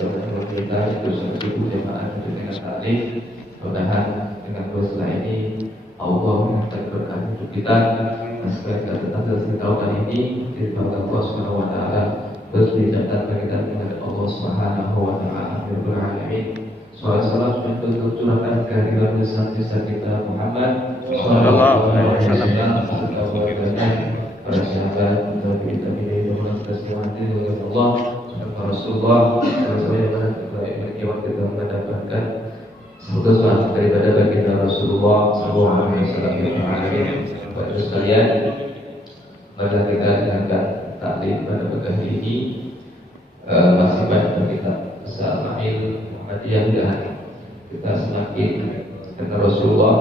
bersama kita bersama ibu jemaah dengan taklim. Mudah-mudahan dengan doa ini Allah memberikan berkah untuk kita. Supaya kita tetap selesai tahun ini daripada Allah Subhanahu Wa Taala terus dicatatkan kita dengan Allah Subhanahu Wa Taala. Beralamin. Salam dan tercurahkan kehadiran lisan kita Muhammad Sallallahu Alaihi Wasallam para sahabat Nabi kita ini berkasihan Allah Rasulullah SAW kita mendapatkan semoga suatu daripada baginda Rasulullah SAW. Pada sekalian, pada kita dengan taklim pada pagi ini masih banyak kita Al-Ma'il Muhammadiyah dan kita semakin kenal Rasulullah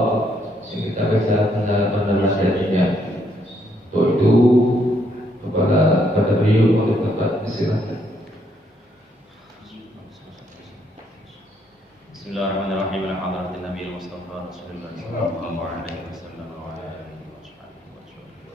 sehingga kita bisa menasihatinya. Untuk itu pada beliau untuk dapat disilahkan. Bismillahirrahmanirrahim. Alhamdulillah Nabi Mustafa Rasulullah sallallahu alaihi wasallam wa ala alihi wa sahbihi wa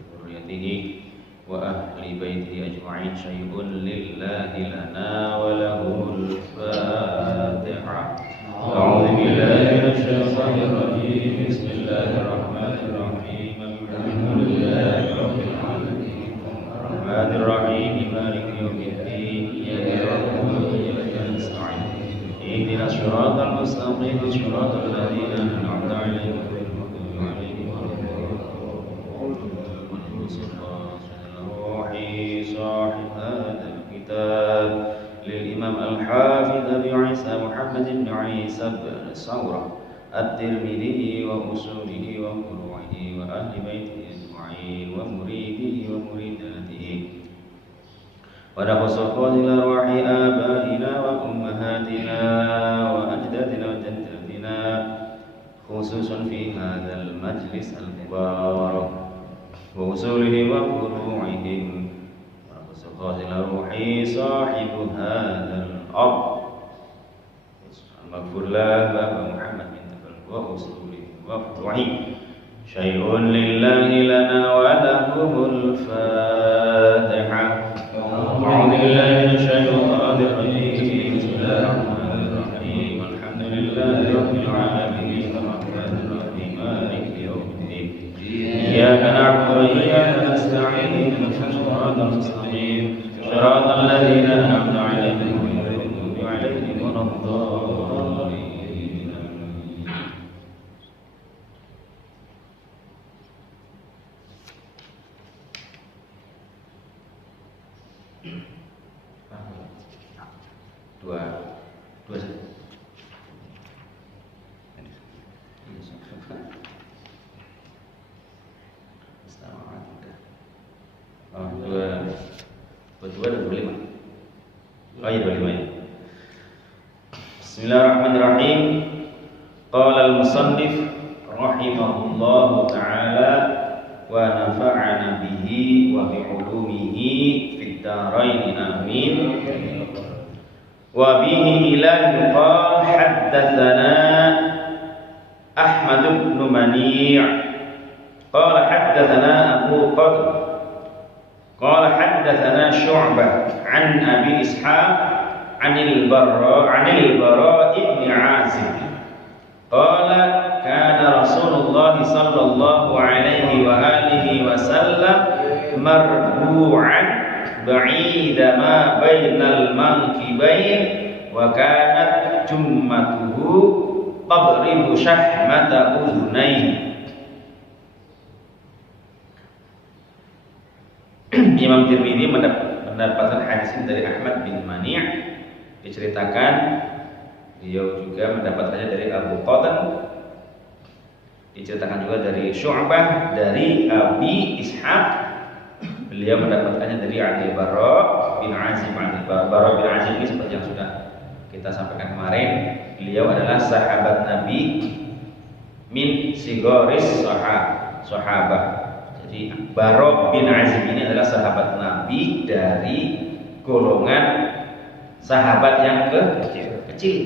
dzurriyyatihi wa ahli baitihi ajma'in. Syai'un lillahi lana wa lahul Fatiha. A'udzu billahi minasy syaithanir rajim. Bismillahirrahmanirrahim. Alhamdulillahi rabbil alamin. Arrahmanir rahim. Maliki yaumiddin. Iyyaka na'budu wa iyyaka nasta'in. اهدنا الصراط المستقيم صراط الذين أنعمت عليهم غير المغضوب عليهم ولا الضالين. صاحب هذا الكتاب للإمام الحافظ أبي عيسى محمد بن عيسى بن ثورة الترمذي وأصوله وفروعه وأهل بيته أجمعين ومريده ومريداته ونقص إلى أرواح آبائنا وأمهاتنا وأجدادنا وجداتنا خصوصا في هذا المجلس المبارك وأصولهم وفروعهم ونقص إلى روح صاحب هذا الأرض المغفور له بابا محمد بن تفل وأصوله وفروعه شيء لله لنا ولهم الفاتحة. أعوذ بالله من الشيطان الرجيم. بسم الله الرحمن الرحيم. الحمد لله رب العالمين الرحمن الرحيم مالك يوم الدين إياك نعبد وإياك نستعين اهدنا الصراط المستقيم صراط الذين أنعمت عليهم غير المغضوب عليهم ولا الضالين. Dua saja. Dua dan 25. Oh iya 25 ya. Bismillahirrahmanirrahim. Qala al-musannif rahimahullahu ta'ala wa nafa'ana bihi wa bi'ulumihi fid dharain amin. Wa bihi ilahi qala haddatsana Ahmad bin Mani' qala haddatsana Abu Qadr qala haddatsana Syu'bah an Abi Ishaq anil Bara ibn Azib qala kana Rasulullah sallallahu alaihi wa alihi wa sallam marbu'an ba'ida ma bainal mankibain wa kanat jummatuhu tadribu syahmata udhunaihi. Imam Tirmidzi mendapatkan hadis ini dari Ahmad bin Mani'. Diceritakan beliau juga mendapatkannya dari Abu Qadr. Diceritakan juga dari Syu'bah dari Abi Ishaq. Beliau mendapatkannya dari Ali Bara bin Azib. Bara bin Azib ini seperti yang sudah kita sampaikan kemarin, beliau adalah sahabat Nabi min sigoris sahabah. Jadi Bara bin Azib ini adalah sahabat Nabi dari golongan sahabat yang kecil.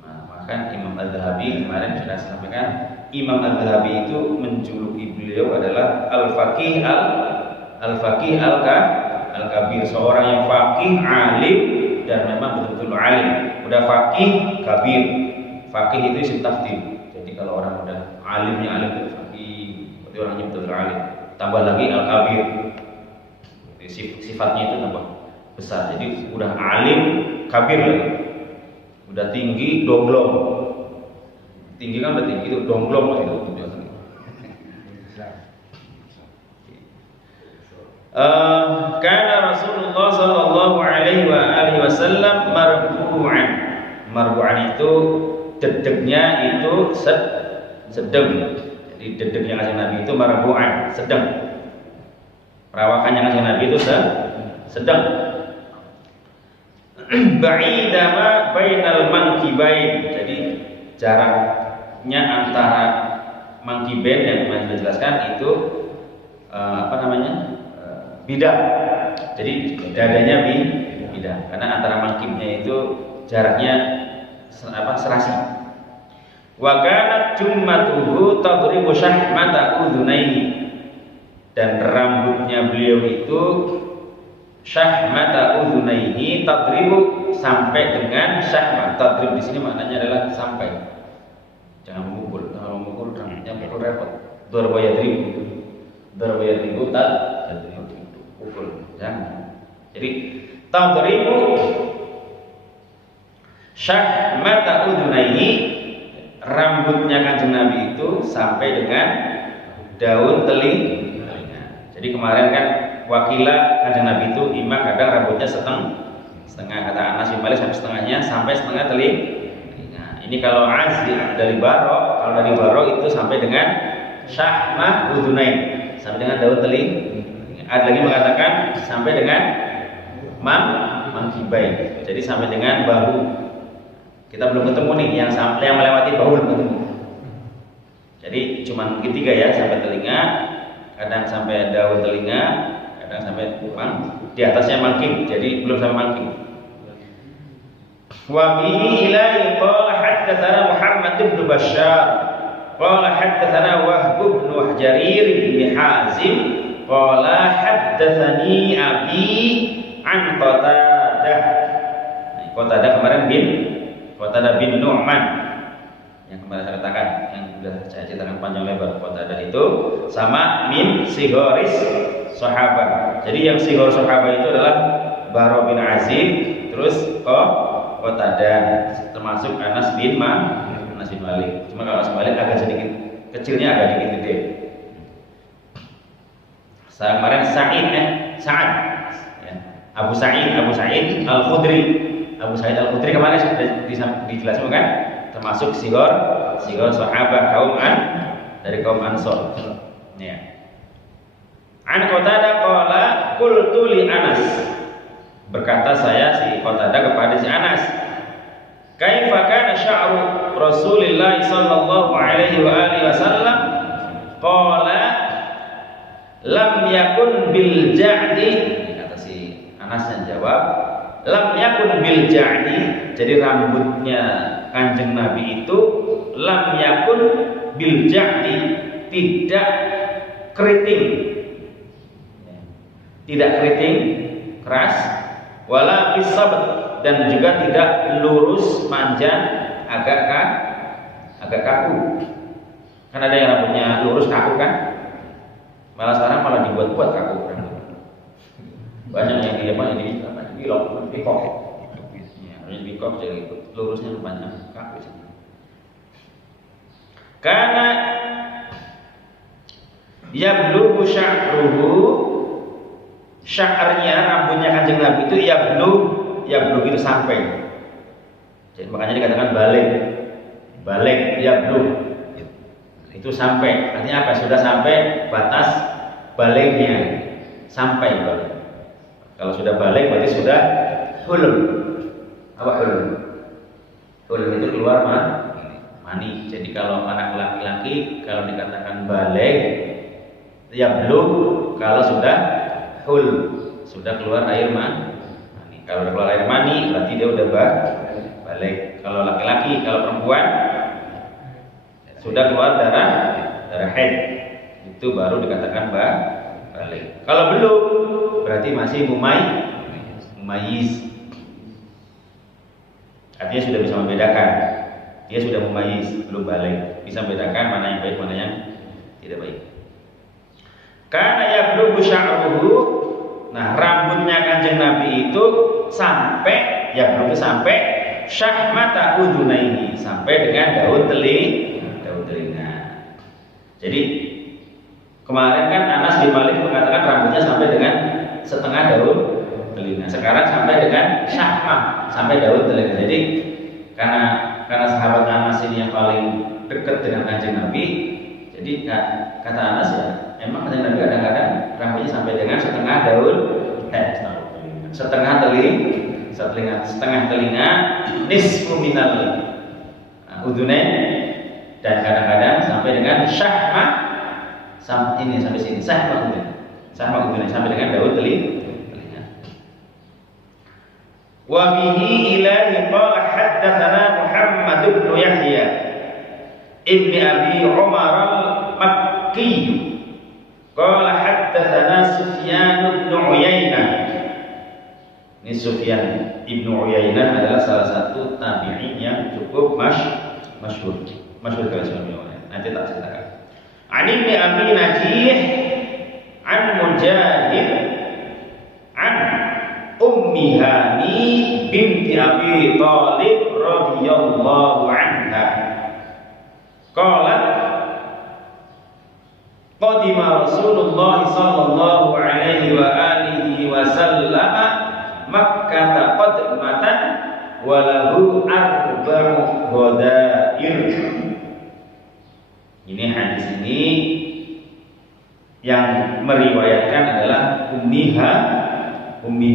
Nah, maka Imam Al-Dhahabi kemarin sudah sampaikan, Imam Al-Dhahabi itu menjuluki beliau adalah Al-Faqih Al-Kabir, seorang yang faqih, alim dan memang betul-betul alim. Udah faqih, kabir. Faqih itu isim tafdil. Jadi kalau orang udah alimnya alim itu faqih, berarti orangnya betul alim. Tambah lagi al-kabir. Sifatnya itu tambah besar. Jadi udah alim, kabir lagi. Udah tinggi, domblong. Tinggi kan udah tinggi itu domblong itu biasanya. Karena Rasulullah sallallahu alaihi wasallam marbu'an. Marbu'an itu dedegnya itu sedang. Jadi dedegnya kanjeng Nabi itu marbu'an, sedang. Perawakannya kanjeng Nabi itu sedang. Ba'idama bainal mankibain. Jadi jaraknya antara mankibain yang sudah dijelaskan itu bidang. Jadi dadanya bidang. Karena antara mankibnya itu jaraknya serasi. Wa kanat jummatuhu tadribu syahmata udhunaihi. Dan rambutnya beliau itu syahmata udhunaihi tadribu sampai dengan syahmat. Tadrib di sini maknanya adalah sampai. Jangan memukul. Kalau memukul rambutnya mukul repot. Darba yadribu pukul. Jangan. Jadi tadribu syahmata udhunaihi, rambutnya kanjeng Nabi itu sampai dengan daun telinga. Jadi kemarin kan wakila kanjeng Nabi itu imam kadang rambutnya setengah kata Anas bin Malik sampai setengahnya sampai setengah telinga. Ini kalau azzi dari baro, kalau dari baro itu sampai dengan syahmah udhunain, sampai dengan daun telinga. Ada lagi mengatakan sampai dengan mankibain. Jadi sampai dengan bahu. Kita belum ketemu nih yang melewati bahu belum ketemu. Jadi cuma mungkin 3 ya, sampai telinga, kadang sampai daun telinga, kadang sampai di atasnya mankib. Jadi belum sampai mankib. Wa bihi ilai qala haddatsana Muhammad bin Bashar qala haddatsana Wahb bin Jarir bin Hazim qala haddatsani abi an Qatadah. Qatadah kemarin Qatadah bin Nu'man yang kemarin saya katakan, yang sudah saya ceritakan panjang lebar. Qatadah itu sama min sihoris sahabat. Jadi yang sihor sahabat itu adalah Bara bin Azib, terus Qatadah, termasuk Anas bin Malik. Cuma kalau Anas bin Malik agak sedikit kecilnya, agak sedikit gede. Saya kemarin Sa'ad ya. Abu Sa'id Al-Khudri. Abu Sa'id Al-Khudri kemarin sudah dijelaskan kan, termasuk sihor sahabat dari kaum Ansor. Ya. An Qatadah qala qultu li Anas. Berkata saya si Qatadah kepada si Anas, kaifa kana sya'ru Rasulillah sallallahu alaihi wasallam? Qala lam yakun bil ja'di. Kata si Anas yang jawab, lam yakun bil ja'di. Jadi rambutnya kanjeng Nabi itu lam yakun bil ja'di, tidak keriting. Tidak keriting keras, wala bisabat, dan juga tidak lurus panjang agak kaku. Kan ada yang rambutnya lurus kaku kan? Malah sekarang malah dibuat-buat kaku rambut. Banyak yang dipikok. Ya, dipikok jadi lurusnya panjang kaku. Karena yablughu sya'ruhu, sya'arnya rambutnya kanjeng Nabi itu yablugh itu sampai. Jadi makanya dikatakan balik yablugh. Itu sampai, artinya apa? Sudah sampai batas baliknya, sampai balik. Kalau sudah balik berarti sudah hulul. Apa hulul? Hulul itu keluar mani. Jadi kalau anak laki-laki kalau dikatakan balik yablugh, kalau sudah hul, sudah keluar air mani. Kalau sudah keluar air mani berarti dia udah balik. Kalau laki-laki, kalau perempuan sudah keluar darah haid, itu baru dikatakan balik. Kalau belum berarti masih mumayyiz. Artinya sudah bisa membedakan. Dia sudah memayis, belum balik, bisa membedakan mana yang baik, mana yang tidak baik. Karena ya belum sya'ruhu. Nah, rambutnya Kanjeng Nabi itu sampai ya belum sampai syahmata udhunaini, sampai dengan daun telinga. Jadi kemarin kan Anas bin Malik mengatakan rambutnya sampai dengan setengah daun telinga. Sekarang sampai dengan syahmah, sampai daun telinga. Jadi karena sahabat Anas ini yang paling dekat dengan Kanjeng Nabi, jadi kata Anas ya, emang Kanjeng Nabi kadang-kadang rambutnya sampai dengan setengah daun, setengah telinga, nisfu minal udhunain, dan kadang-kadang sampai dengan syahmah, sampai sini syahmah udhunain, sampai dengan daun telinga. Wa bihi ilahi qala haddatsana Muhammad bin Yahya ibn Abi Umar al-Makki qala haddatsana Sufyan bin Uyainah. Ini Sufyan ibn Uyainah adalah salah satu tabi'in yang cukup masyhur kalau sebenarnya. Nanti tak ceritakan. An ibn Abi Najih an Mujahid an Ummi Hani binti Abi Thalib radhiyallahu anha. Qalat qadima Rasulullah sallallahu alaihi wa alihi wa sallam Makkah qadmatan wa lahu arba'u ghadair. Ini hadis ini yang meriwayatkan adalah Ummi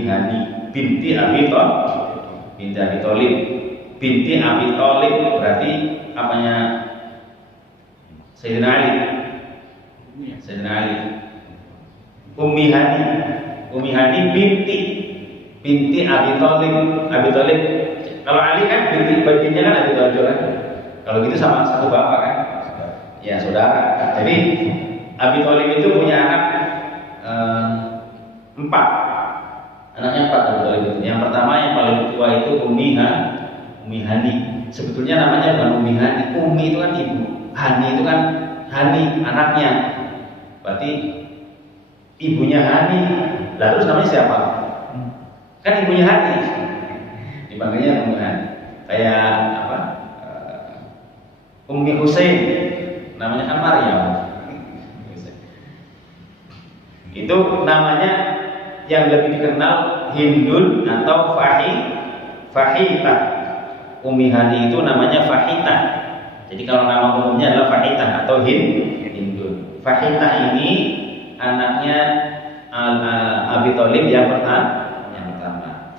Hani binti Abi Thalib. Binti Abi Thalib berarti apanya? Sayyidina Ali. Ummi Hani binti Abi Thalib. Kalau Ali kan bintinya kan Abi Thalib kan. Kalau gitu sama satu bapak kan? Ya saudara. Jadi Abi Thalib itu punya anak 4. Anaknya 4 Abi Thalib itu. Yang pertama yang paling tua itu Ummi Hani. Sebetulnya namanya bukan Ummi Hani. Ummi itu kan ibu. Hani itu kan anaknya. Berarti ibunya Hani. Lalu namanya siapa? Kan ibunya Hani. Dipanggilnya Ummi Hani. Kayak apa? Ummi Husain. Namanya kan Maryam. Itu namanya yang lebih dikenal Hindun atau Fahitah. Ummi Hani itu namanya Fahitah. Jadi kalau nama umumnya adalah Fahitah atau Hindun. Fahitah ini anaknya Abi Thalib yang pertama.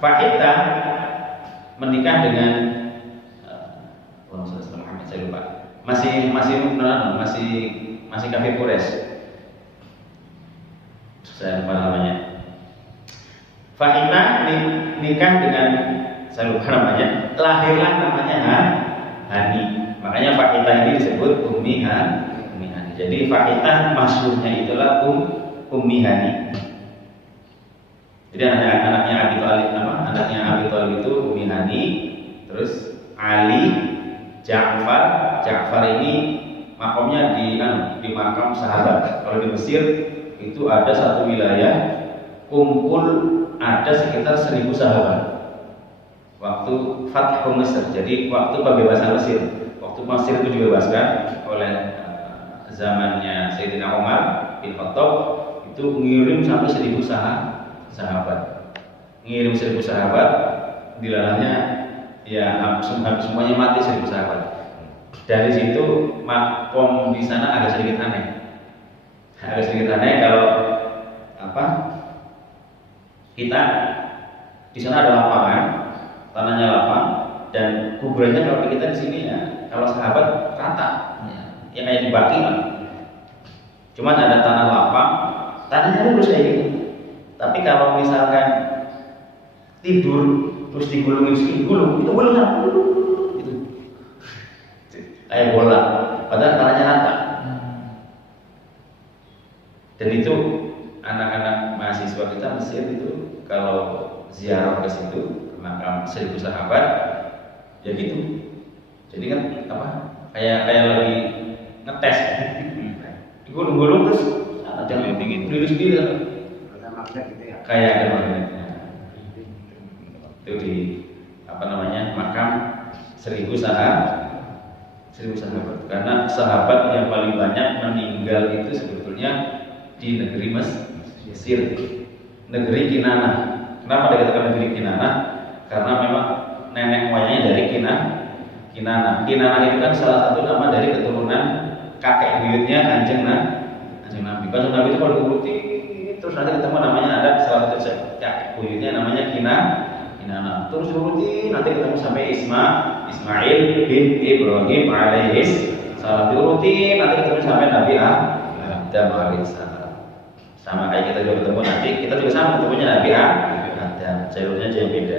Fahitah menikah dengan Muhammad, saya lupa. Masih kafir Quraisy. Saya lupa namanya. Fahitah nikah dengan, saya lupa namanya, lahirlah namanya Hani. Makanya Fahitah ini disebut Ummi Hani. Jadi Fahitah maksudnya itulah Ummi Hani. Jadi anaknya Abi Thalib, anaknya Abi Thalib itu Ummi Hani. Terus Ali, Ja'far ini makamnya di makam sahabat. Kalau di Mesir itu ada satu wilayah kumpul ada sekitar 1000 sahabat waktu Fathu Mesir. Jadi waktu pembebasan Mesir, waktu Mesir itu dibebaskan oleh zamannya Sayyidina Umar bin Khattab, itu ngirim sampai 1000 sahabat. Ngirim 1000 sahabat, dilalahnya ya semuanya mati 1000 sahabat. Dari situ makom di sana agak sedikit aneh. Kalau kita di sana ada lapangan, tanahnya lapang, dan kuburannya kalau kita di sini ya, kalau sahabat rata, ya kayak dibagi lah. Cuman ada tanah lapang, tanahnya lurus kayak gitu. Tapi kalau misalkan tidur terus digulungin itu gulung itu kayak bola, padahal tanahnya rata. Dan itu anak-anak mahasiswa kita Mesir itu kalau ziarah ke situ ke makam 1000 sahabat Ya gitu. Jadi kan apa? Kayak lagi ngetes. Digulung-gulung terus jangan dingin diri sendiri kan. Kayak ada magnetnya. Itu di apa namanya? Makam 1000 sahabat. Karena sahabat yang paling banyak meninggal itu sebetulnya di negeri Mesir, negeri Kinanah. Kenapa dikatakan negeri Kinanah? Karena memang nenek moyangnya dari Kinanah. Kinanah itu kan salah satu nama dari keturunan kakek buyutnya Kanjeng Nabi. Kanjeng Nabi itu kalau diuruti terus nanti ketemu namanya ada salah satu kakek buyutnya namanya Kinanah. Terus diuruti nanti ketemu sampai Ismail bin Ibrahim alaihis salam, diuruti nanti ketemu sampai Nabi Adam alaihissalam. Sama kayak kita juga ketemu nanti, kita juga sama ketemunya Nabi Adam, jalurnya aja yang beda.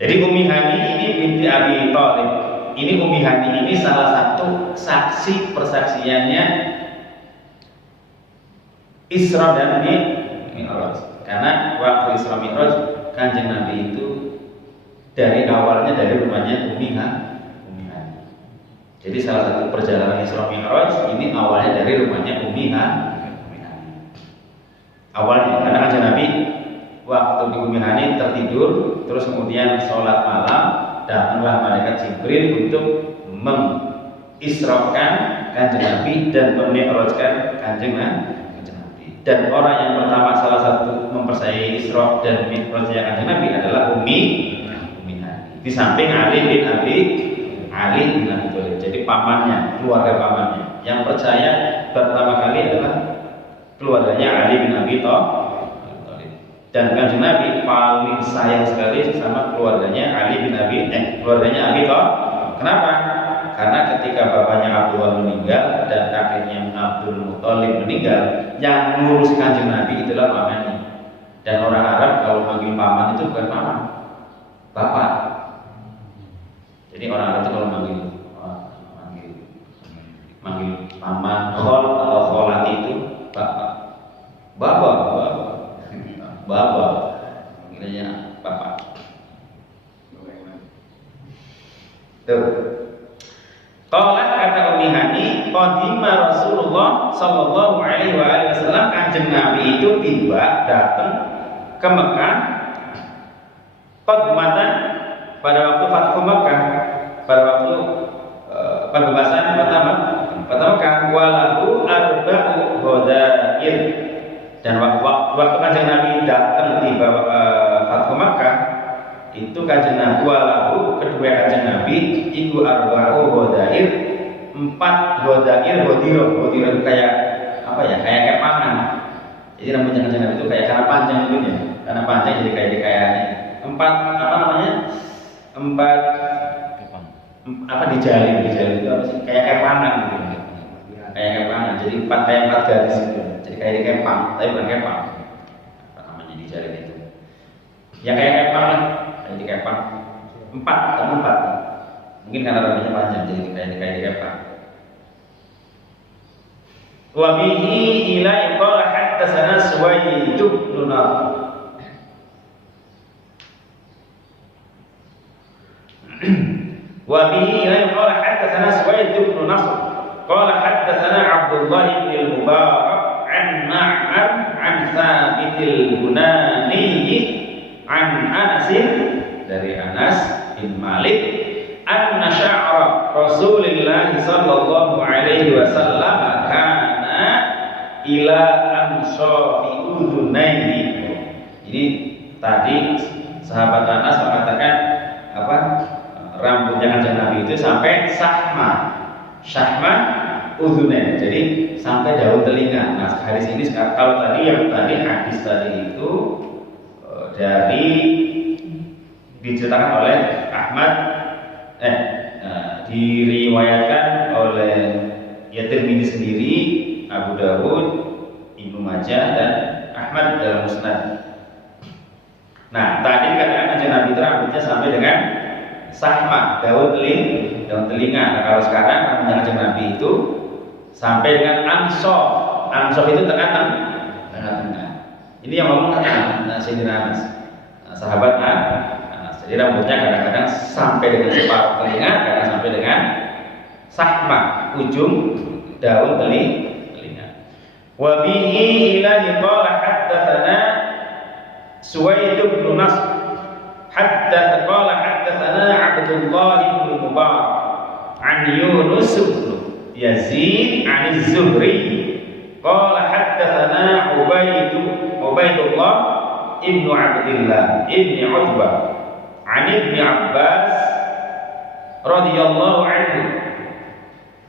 Jadi Ummi Hani ini binti Abi Thalib. Ini Ummi Hani ini salah satu saksi persaksiannya Isra dan Mi'raj. Karena waktu Isra Mi'raj Kanjeng Nabi itu dari awalnya dari rumahnya Ummi Hani. Jadi salah satu perjalanan Isra Mi'raj ini awalnya dari rumahnya Ummi Hani. Awalnya karena Kanjeng Nabi waktu di Ummi Hani tertidur, terus kemudian sholat malam, datanglah malaikat Jibril untuk mengisrakan Kanjeng Nabi dan memi'rajkan Kanjeng Nabi. Dan orang yang pertama salah satu mempercayai Isra dan Mi'rajnya Kanjeng Nabi adalah Ummi Hani. Di samping Ali bin Abi Thalib. Jadi pamannya, keluarga pamannya. Yang percaya pertama kali adalah keluarganya Ali bin Abi Thalib. Dan Kanjeng Nabi paling sayang sekali sama keluarganya Abi Thalib. Kenapa? Karena ketika bapaknya Abdullah meninggal dan kakeknya Abdul Muthalib meninggal, yang mengurus Kanjeng Nabi itulah pamannya. Dan orang Arab kalau manggil paman itu bukan paman, bapak. Jadi orang Arab itu kalau manggil paman, khol atau kholati itu bapak. Bapak, panggilannya bapak. Tuh. Qalat kata Ummi Hani, qadima Rasulullah sallallahu alaihi wasallam, Kanjeng Nabi itu tiba datang ke Mekah qadmatan pada waktu Fathu Makkah, pada waktu pembebasan pertama Mekah, walahu arba'u ghadair. Dan waktu Kanjeng Nabi datang di Fathu Makkah itu Kanjeng Nabi walahu kedua Kanjeng Nabi iku arba'u ghadair, 4 ghadair. Ghadiro kayak apa ya, kayak kepangan. Jadi rambutnya Kanjeng Nabi itu kayak karena panjang itu ya, karena panjang jadi kayak 4 apa namanya, 4 apa dijalin itu apa sih, kayak kepangan gitu, kayak kepangan. Jadi 4 garis gitu, jadi kayak di kepang, tapi bukan kepang. Apa namanya dijalin itu? Ya kayak kepang lah. Jadi kepang 4. Mungkin karena rambutnya panjang jadi kayak di kepang. Wa bihi ila qala haddatsana Suwaid bin Nar. Wa bihi ila qala haddatsana Suwaid bin Nasr. Qala haddatsana Abdullah bin Mubarak an Ma'mar an Thabit al-Bunani an Anas, dari Anas bin Malik, anna sya'ra Rasulillah sallallahu alaihi wasallam kana ila ansafi udhunaihi. Jadi tadi sahabat Anas mengatakan apa, rambutnya Kanjeng Nabi itu sampai syahma udhunain, jadi sampai daun telinga. Nah hadis ini sekarang, kalau tadi hadis tadi itu dari diceritakan oleh Ahmad, diriwayatkan oleh Tirmidzi sendiri, Abu Dawud, Ibnu Majah dan Ahmad dalam Musnad. Nah, tadi dikatakan Kanjeng Nabi itu rambutnya sampai dengan sahma, daun telinga. Nah, kalau sekarang rambutnya Kanjeng Nabi itu sampai dengan ansof. Ansof itu tengah-tengah. Ini yang ngomong Sayyidina Anas, sahabat Jadi rambutnya kadang-kadang sampai dengan separuh telinga, kadang sampai dengan sahmah, ujung daun telinga. Wa bihi ilahi qala haddatsana Suwaid bin Nasr haddatsana Abdullah bin Mubarak an Yunus bin Yazid an Az-Zuhri qala haddatsana Ubaidullah ibn Abdullah ibn Utbah an Ibn Abbas radhiyallahu anhu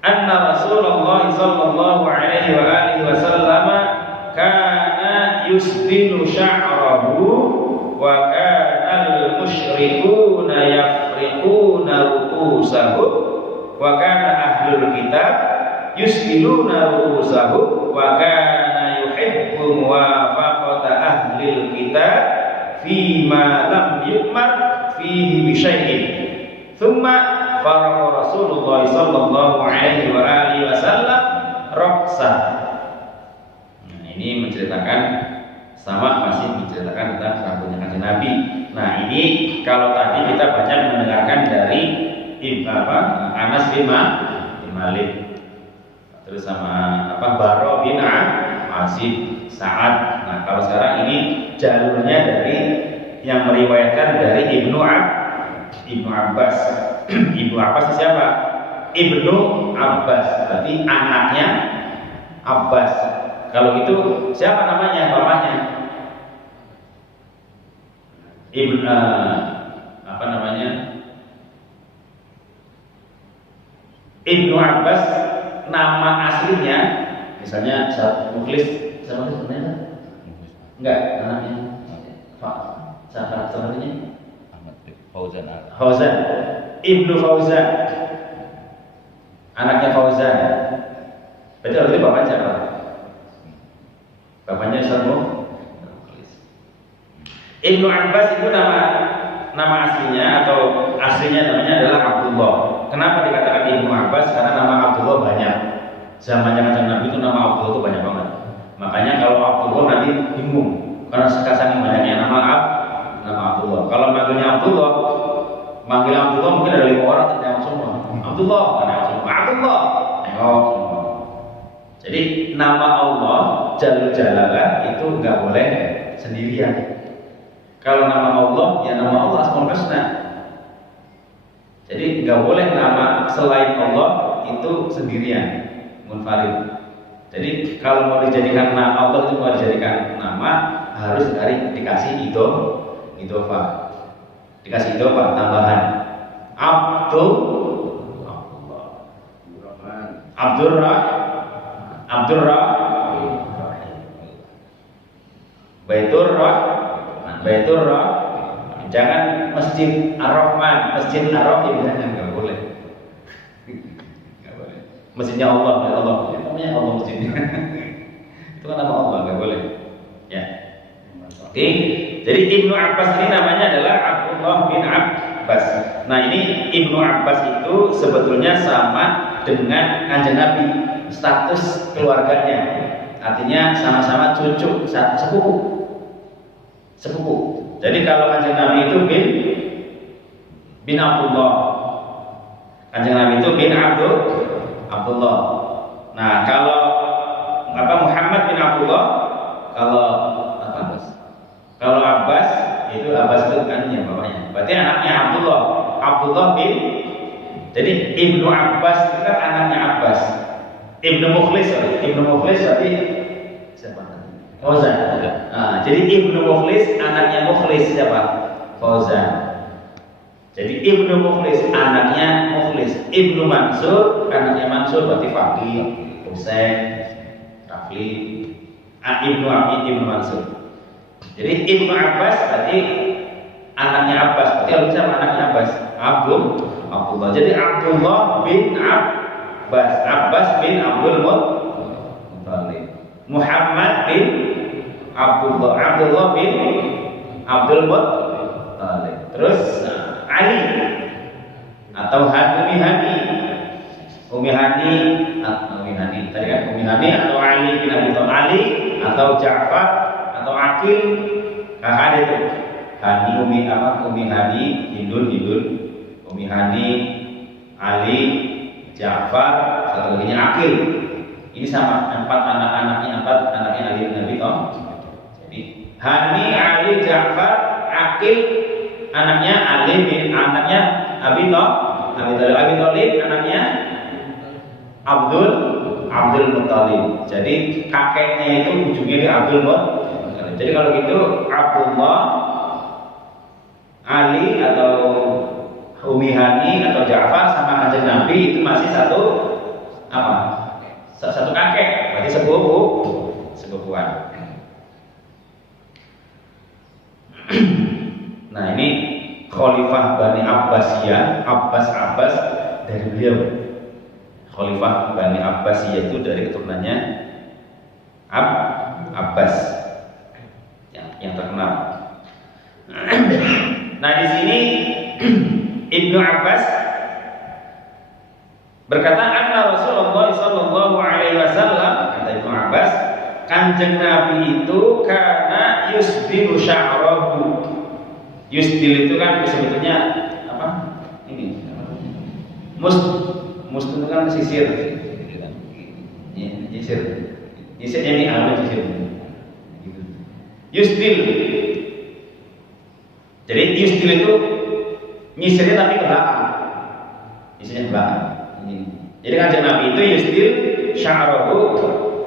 anna Rasulullah sallallahu alaihi wa alihi wasallam kana yusbilu sya'rahu wa kana al-musyrikuna yafriquna ru'usahum wa kana ahlul kitab yusbiluna ru'usahum wa kana yuhibbu muwafaqata ahlil kitab fima lam yu'mar fihi bi syai'in thumma faraqa Rasulullah sallallahu alaihi wa alihi wasallam raqsa. Nah, ini menceritakan masih menceritakan tentang rambutnya Kanjeng Nabi. Nah, ini kalau tadi kita banyak mendengarkan dari Anas bin Malik. Terus sama Bara bin Azib, Sa'ad. Nah, kalau sekarang ini jalurnya dari yang meriwayatkan dari Ibnu Abbas. Ibnu Abbas itu siapa? Ibnu Abbas, berarti anaknya Abbas. Kalau itu siapa namanya bapaknya? Ibnu Abbas nama aslinya, misalnya Mukhlis, siapa sebenarnya? Enggak, anaknya siapa ini? Fauzan. Ibnu Fauzan. Anaknya Fauzan. Berarti bapaknya siapa? Bapaknya Mukhlis. Ibnu Abbas itu nama aslinya atau aslinya namanya adalah Abdullah. Kenapa dikatakan Ibnu Abbas? Karena nama Abdullah banyak. Zamannya Kanjeng Nabi itu nama Abdullah itu banyak banget. Makanya kalau Abdullah nanti bingung karena saking banyaknya nama Abdullah. Kalau manggil Abdullah mungkin ada 5 orang yang semua. Abdullah, Abdullah. Semua. Jadi nama Allah Jalul Jalalah itu nggak boleh sendirian. Kalau nama Allah ya nama Allah Asmaul Husna. Jadi nggak boleh nama selain Allah itu sendirian, munfarid. Jadi kalau mau dijadikan nama Allah itu mau dijadikan nama harus dikasih idhofah. Dikasih idhofah tambahan. Baitur jangan Masjid Ar-Rahman, Masjid Ar-Rahim enggak boleh. Enggak boleh. Masjidnya Allah, namanya Allah masjidnya. Itu kan nama Allah, enggak boleh. Ya. Oke. Jadi Ibnu Abbas ini namanya adalah Abdullah bin Abbas. Nah, ini Ibnu Abbas itu sebetulnya sama dengan Kanjeng Nabi, status keluarganya. Artinya sama-sama cucu, sepupu. Jadi kalau Kanjeng Nabi itu bin Abdullah. Kanjeng Nabi itu bin Abdullah. Nah, kalau Muhammad bin Abdullah, kalau Abbas itu kanannya bapaknya. Berarti anaknya Abdullah bin. Jadi Ibnu Abbas itu kan anaknya Abbas. Ibnu Mukhlis berarti siapa? Fauzan. Nah, jadi Ibnu Mukhlis anaknya Mukhlis siapa? Fauzan. Jadi Ibnu Mukhlis anaknya Mukhlis. Ibnu Mansur anaknya Mansur berarti Faqih, Husain, Rafli, Ibnu Mansur. Jadi Ibnu Abbas berarti anaknya Abbas. Berarti kalau siapa anaknya Abbas? Abdullah. Jadi Abdullah bin Abbas bin Abdul Muttalib. Muhammad bin Abdullah bin Abdul Muttalib. Terus Ali atau Umi Hani tadi kan Umi Hani atau Ali bin Abi Thalib, Ali atau Ja'far atau Aqil, kakak itu Hani Umi Hani, Hindun, Umi Hani, Ali, Ja'far, satu lagi Akil. Ini sama, empat anaknya Ali bin Abi Thalib. Jadi Hani, Ali, Ja'far, Akil, anaknya Abi Thalib, anaknya Abdul Muttalib. Jadi kakeknya itu ujungnya di Abdul Muttalib. Jadi kalau gitu Abdullah, Ali atau Umi Hani atau Ja'far sama kanjeng Nabi itu masih satu kakek, berarti sepupuan. Nah ini Khalifah Bani Abbasiyah, Abbas dari beliau. Khalifah Bani Abbasiyah itu dari keturunannya Abbas yang terkenal. Nah di sini Ibnu Abbas berkata, anna Rasulullah sallallahu alaihi wasallam, kata Ibnu Abbas, kanjeng Nabi itu karena yusbilu sya'rahu. Yusbil itu kan sebetulnya apa? Ini mus itu kan sisir. Sisirnya ini sisir. Yusbil. Jadi yusbil itu nyisirnya tapi ke belakang. Nyisirnya ke belakang. Jadi kanjeng Nabi itu yusbil sya'rahu.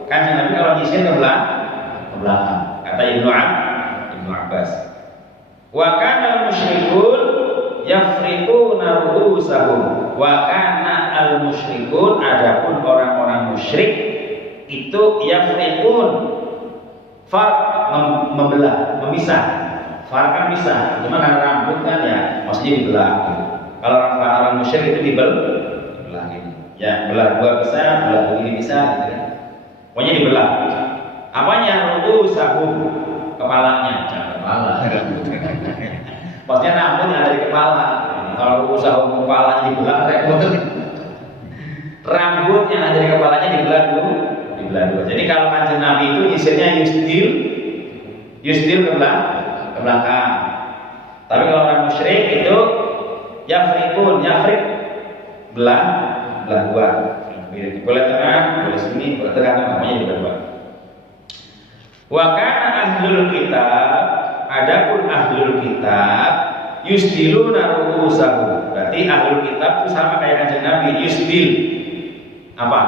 Kanjeng Nabi kalau nyisir ke belakang. Kata Ibnu Abbas. Wa kana al-musyrikun yafriquna ru'usahum. Wa kana al-musyrikun, adapun orang-orang musyrik itu yafriqun, membelah, memisah. Far kan misah, cuma karena rambut kan ya, maksudnya dibelah gitu. Kalau orang musyrik itu dibelah gitu. Ya, belah dua bisa, belah begini bisa gitu kan. Pokoknya dibelah. Apanya? Ru'usahum, kepalanya, kepala. Maksudnya rambut yang ada di kepala. Kalau ru'usahum kepalanya dibelah, repot. Rambut yang ada di kepalanya dibelah dua. Jadi kalau kanjeng Nabi itu nyisirnya yusdil ke belakang. Tapi kalau orang musyrik itu yafrik belah dua. Boleh tengah, boleh sini, boleh tengah, namanya juga dua. Wa kana ahlul kitab, adapun ahlul kitab yusdiluna ru'usahum. Berarti ahlul kitab itu sama kayak kanjeng Nabi, yusdil. Apa?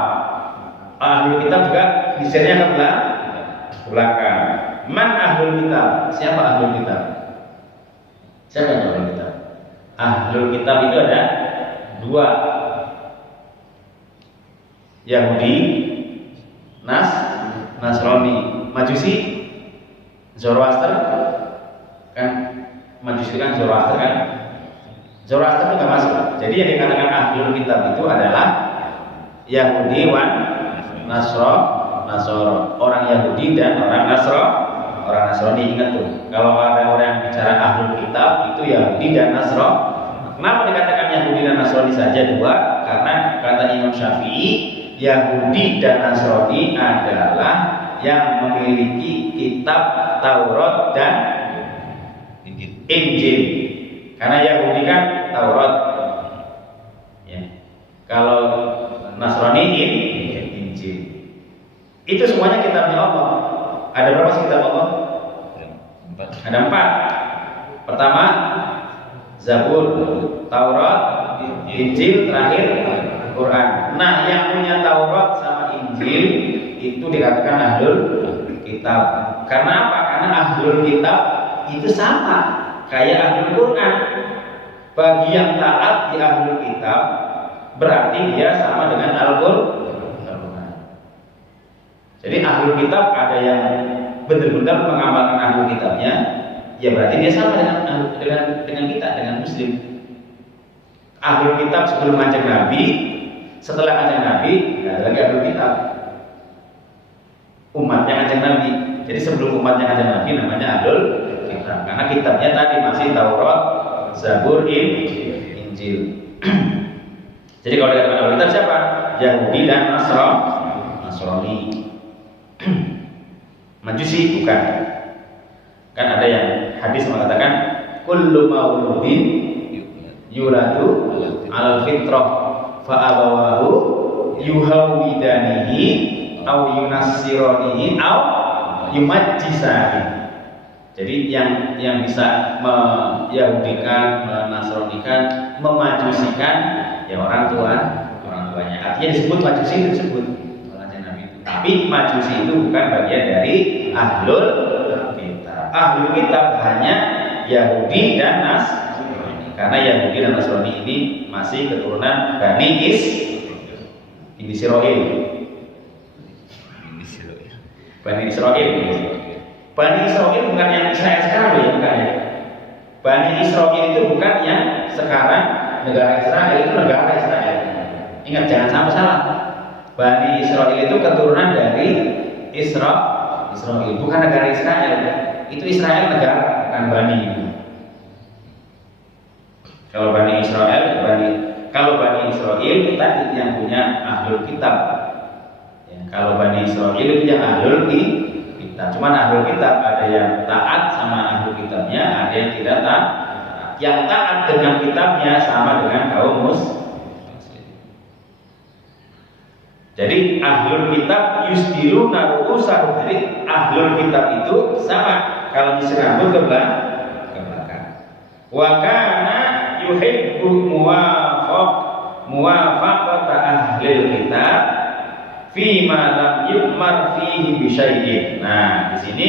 Ahlul kitab juga nyisirnya ke belakang. Man ahlul kitab? Siapa ahlul kitab? Siapa yang ahlul kitab? Ahlul kitab itu ada dua, Yahudi, Nasrani, Majusi, Zoroaster. Kan Majusi kan Zoroaster kan? Zoroaster juga masuk. Jadi yang dikatakan ahlul kitab itu adalah Yahudi Nasoro, orang Yahudi dan orang Nasrani. Ingat tuh, kalau ada orang yang bicara ahlul kitab itu Yahudi dan Nasrani. Kenapa dikatakan Yahudi dan Nasrani saja dua? Karena kata Imam Syafi'i, Yahudi dan Nasrani adalah yang memiliki kitab Taurat dan Injil. Karena Yahudi kan Taurat, ya. Kalau Nasrani Injil. Itu semuanya kitabnya Allah. Ada berapa sih kitab Allah? Ada 4. Pertama Zabur, Taurat, Injil, terakhir Quran. Nah, yang punya Taurat sama Injil itu dikatakan ahlul kitab. Karena apa? Karena ahlul kitab itu sama kayak ahlul Quran. Bagi yang taat di ahlul kitab berarti dia sama dengan Al-Quran. Jadi ahlul kitab ada yang benar-benar mengamalkan ahlul kitabnya, ya berarti dia sama dengan kita, dengan Muslim. Ahlul kitab sebelum kanjeng Nabi, setelah kanjeng Nabi, nggak ada lagi ahlul kitab. Umatnya kanjeng Nabi. Jadi sebelum umatnya kanjeng Nabi namanya ahlul kitab, karena kitabnya tadi masih Taurat, Zabur, Injil. Jadi kalau dikatakan ahlul kitab siapa? Yahudi dan Nasrani. Majusi bukan. Kan ada yang hadis mengatakan kullu mauludin yuladu alal fitrah fa abawahu yuhawidanihi au yunassironihi au yumajjisani. Jadi yang bisa meyahudikan, menasronikan, memajusikan ya orang tuanya. Artinya disebut majusi itu disebut oleh Nabi itu. Tapi majusi itu bukan bagian dari ahlul kitab. Ahlul kitab hanya Yahudi dan Nasrani. Karena Yahudi dan Nasrani ini masih keturunan Bani Israil. Bani Israil. Bani Israil bukan yang Israel sekarang ya, bukan ya. Bani Israil itu bukan yang sekarang negara Israel, itu negara Israel. Ingat jangan sampai salah. Bani Israil itu keturunan dari Israel, bukan negara Israel. Itu Israel negara, bukan Bani. Kalau Bani Israel kita yang punya ahlul kitab. Ya, kalau Bani Israil itu yang ahlul kitab. Cuman ahlul kitab ada yang taat sama ahlul kitabnya, ada yang tidak taat. Yang taat dengan kitabnya sama dengan kaum muslim. Jadi ahlul kitab yusdiruna ru'usahum. Jadi ahlul kitab itu sama kalau nyisir rambut ke belakang. Wa kana yuhibbu muwafaqata ahlil kitab fi ma lam yukmar fihi bi syai'in. Nah, di sini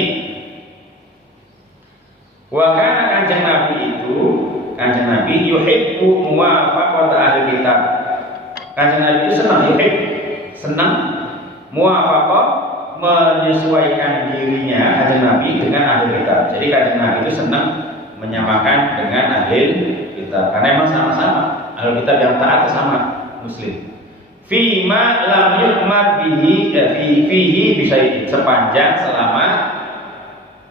wa kana kanjeng Nabi yuhibbu muwafaqata ahli kitab. Kanjeng Nabi itu senang muwafaqah, menyesuaikan dirinya kanjeng Nabi dengan ahli kitab. Jadi kanjeng Nabi itu senang menyamakan dengan ahli kitab karena memang sama-sama ahli kitab yang taat sama muslim. Fima lam yukmar fihi bisyai'in, sepanjang selama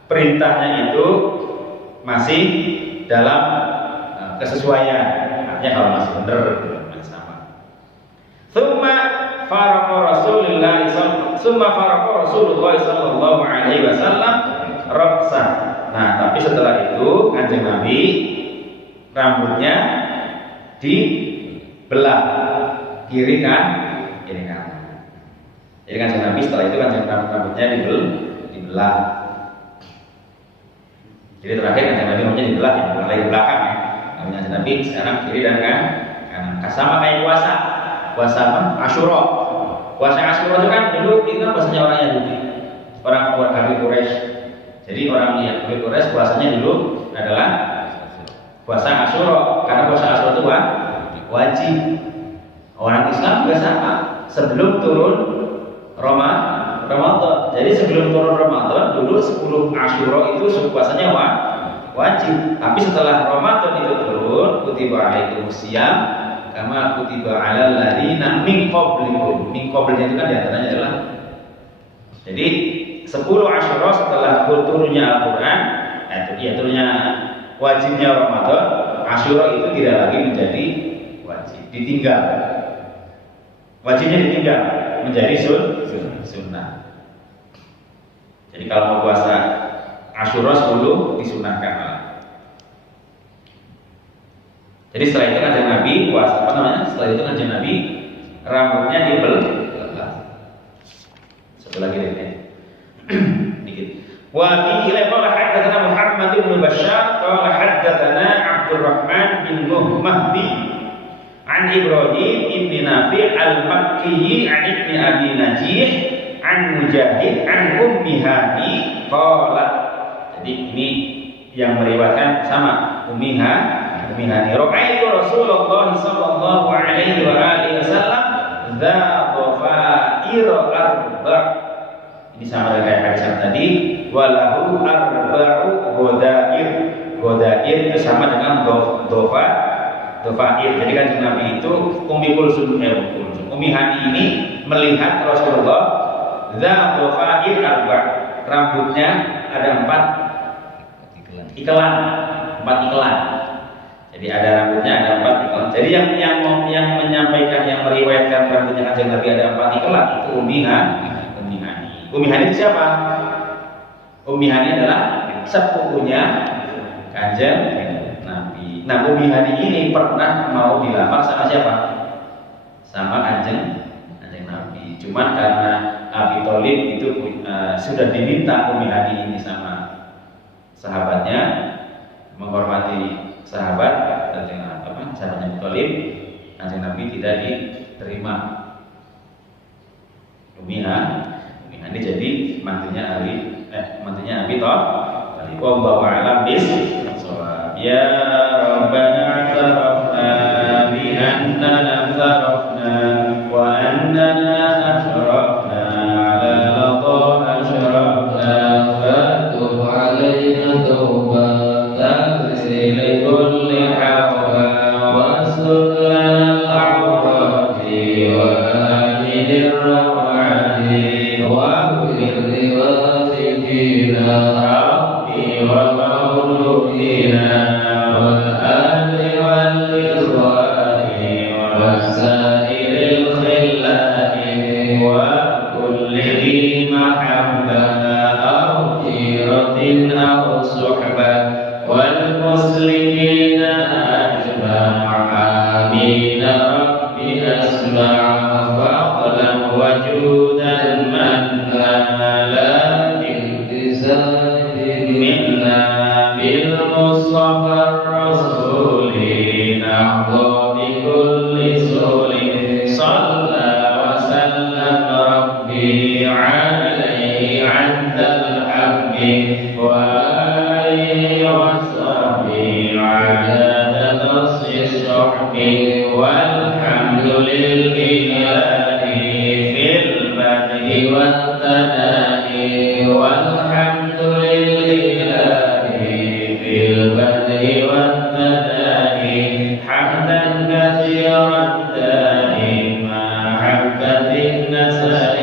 perintahnya itu masih dalam kesesuaian. Artinya kalau masih benar masih sama. Tsumma faraqa Rasulullah sallallahu alaihi wasallam raqsa. Nah, tapi setelah itu kanjeng Nabi rambutnya dibelah kiri kanan. Jadi kanjeng Nabi setelah itu kanjeng rambutnya dibelah. Jadi terakhir kanjeng Nabi rambutnya dibelah, ya, bukan lagi belakang ya. Kanjeng Nabi sekarang kiri dan kanan. Sama kayak puasa apa? Asyura. Puasa Asyura itu kan dulu itu kan puasanya orang Yahudi, orang kafir Quraisy. Jadi orang Yahudi Quraisy puasanya dulu adalah puasa Asyura, karena puasa Asyura itu wajib. Orang Islam juga sama. Sebelum turun Ramadan. Jadi sebelum turun Ramadan dulu 10 Asyura itu puasanya wajib. Tapi setelah Ramadan itu turun, kutiba alaikumusiyam kama kutiba alal ladzina min qablikum. Min qablnya itu kan diantaranya adalah. Jadi 10 Asyura setelah turunnya Al-Qur'an, turunnya wajibnya Ramadan, Asyura itu tidak lagi menjadi wajib, ditinggal. Wajibnya ditinggal menjadi sunnah. Jadi kalau mau puasa Asyura 10 disunahkan malah. Jadi setelah itu kanjeng Nabi puasa Setelah itu kanjeng Nabi rambutnya dibelah. Satu lagi deh. Dikit. Wa bihi qala haddatsana Muhammad bin Bashar qala haddatsana Abdurrahman bin Mahdi an Ibrahim ibn Nafi' al-Makki an ibn Abi Najih an Mujahid an Ummi Hani qalat. Jadi ini yang meriwayatkan sama Ummi Hani. Ra'aitu Rasulullah sallallahu alaihi wa alihi wasallam dza dhafair arba'. Ini sama dengan hadis yang tadi, walahu arba'u godair. Godair itu sama dengan dofair. Jadi kan Nabi itu Ummi Hani ini melihat Rasulullah dza dofair arba'. Rambutnya ada 4 ikelan. Jadi ada rambutnya ada 4 ikelan. Jadi yang menyampaikan, yang meriwayatkan rambutnya kanjeng Nabi ada 4 ikelan itu Ummi Hani. Ummi Hani itu siapa? Ummi Hani adalah sepupunya kanjeng Nah, Umi Hani ini pernah mau dilamar sama siapa? Sama kanjeng Nabi. Cuman karena Abi Thalib itu sudah diminta Umi Hani ini sama sahabatnya, menghormati sahabat sahabatnya Abi Thalib, kanjeng Nabi tidak diterima. Umi Hani jadi mantunya Abi Thalib. Wallahu a'lam bis-shawab. Ya Rabbana i'tarafna bi annana i'tarafna wa annana ashrafna ala lata ashrafna fatub alaina tawbatan li kulli hawa wastur lana al-awrati wa aminir rawati wa birriwatikina ومولودنا والآل والإخوان والسائر الخلاء وكل ذي محبة أو جيرة أو صحبة والمسلمين أجمع آمين رب أسمع فضلا وجودا منا لا انتساب منا بالمصطفى الرسول نحظى بكل سول صلى وسلم ربي عليه عند الحق وآله وصحبه عدد نص الشحب والحمد لله في البدء والثناء والحمد لله في البدء والثناء حمدا كثيرا دائما حبة النساء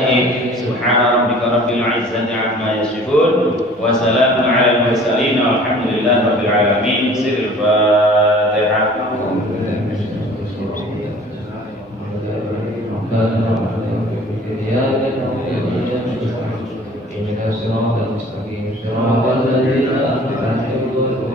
سبحان ربك رب العزة عما يصفون وسلام على المرسلين والحمد لله رب العالمين. سر الفاتحة. صراط الذين أنعمت عليهم